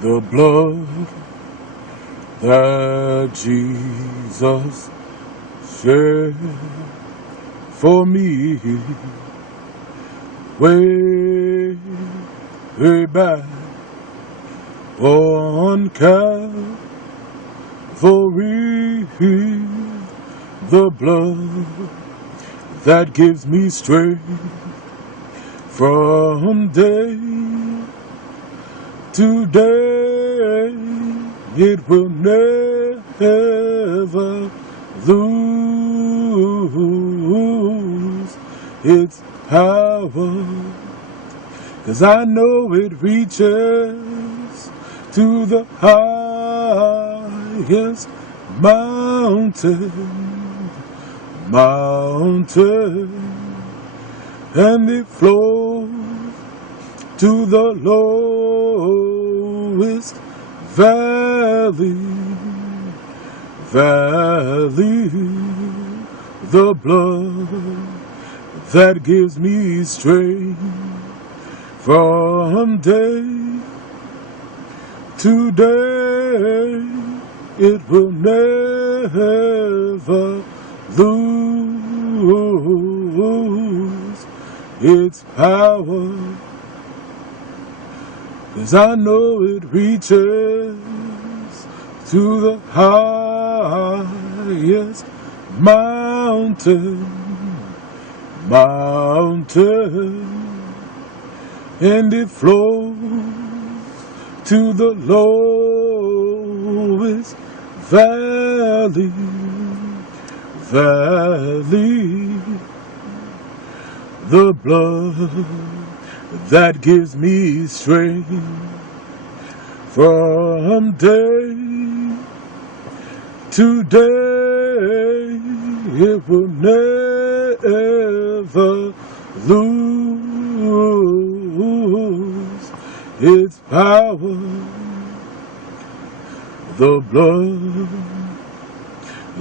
The blood that Jesus shed for me way back on Calvary. The blood that gives me strength from day to day. It will never lose its power, 'cause I know it reaches to the highest mountain, and it flows to the lowest valley. The blood that gives me strength from day to day. It will never lose its power, 'cause I know it reaches to the highest mountain, and it flows to the lowest valley. The blood that gives me strength from day to day. It will never lose its power. The blood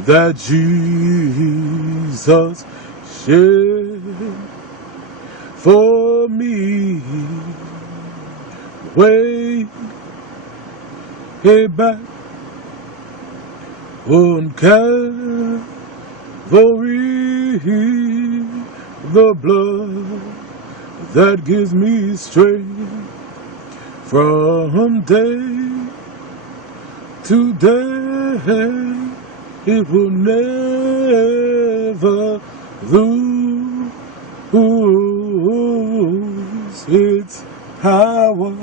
that Jesus shed for me way back on Calvary. The blood that gives me strength from day to day. It will never lose its power.